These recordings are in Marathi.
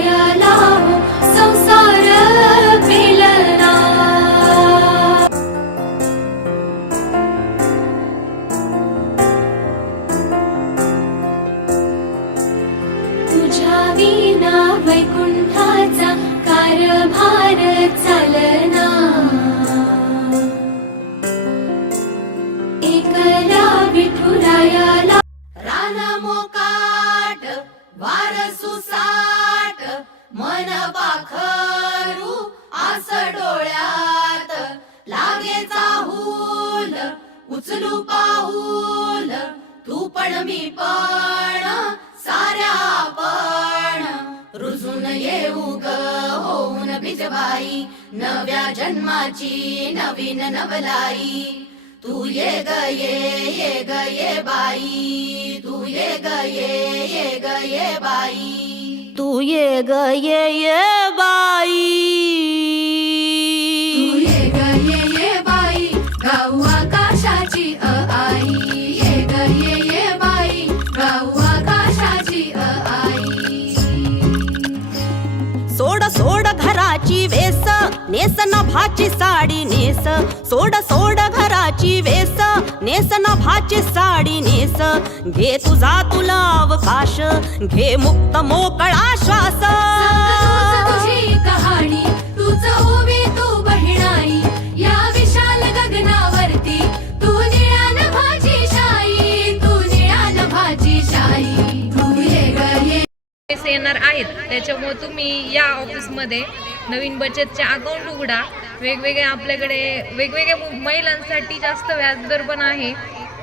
विठुरायाला संसार पेलना। तुझ्या विना वैकुंठाचा कारभार चालना। एकला विठुरायाला रान मोकाट वार सुसाट मन पाखरू आस डोळ्यात लागे चाहूल उचलू पाऊल तू पण मी पण साऱ्या आपण रुजून येऊ ग होऊन बिजबाई नव्या जन्माची नवीन नवलाई। तू ये ग ये ग ये बाई तू ये ग ये ग ये बाई तू ये ग ये बाई तू ये ग ये बाई गाऊ आकाशाची आई। ये ग ये बाई गाऊ आकाशाची आई। सोड सोड घराची वेस नेस नभाची साडी नेस सोड सोड घराची वेस नेस नभाची साडी नेस घे तुझा तुला अवकाश घे मुक्त मोकळा श्वास। तुझी कहाणी तूच उभी तू बहिणाई या विशाल गगनावरती तू निळ्या नभाची शाई तू निळ्या नभाची शाई। तू ये ग ये येणार आहेत त्याच्यामुळे तुम्ही या ऑफिसमध्ये नवीन बचतचे अकाउंट उघडा। वेगवेगळे आपल्याकडे वेगवेगळ्या महिलांसाठी जास्त व्याजदर पण आहे।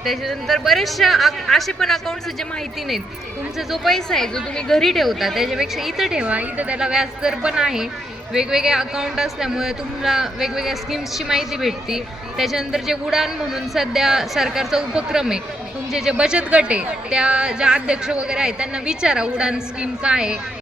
त्याच्यानंतर बरेचशा असे पण अकाउंट्स जे माहिती नाहीत। तुमचा जो पैसा आहे जो तुम्ही घरी ठेवता त्याच्यापेक्षा इथं ठेवा, इथं त्याला व्याजदर पण आहे। वेगवेगळे अकाउंट असल्यामुळे तुम्हाला वेगवेगळ्या स्कीम्सची माहिती भेटते। त्याच्यानंतर जे उडान म्हणून सध्या सरकारचा उपक्रम आहे, तुमचे जे बचत गट आहे त्या ज्या अध्यक्ष वगैरे आहेत त्यांना विचारा उडान स्कीम काय आहे।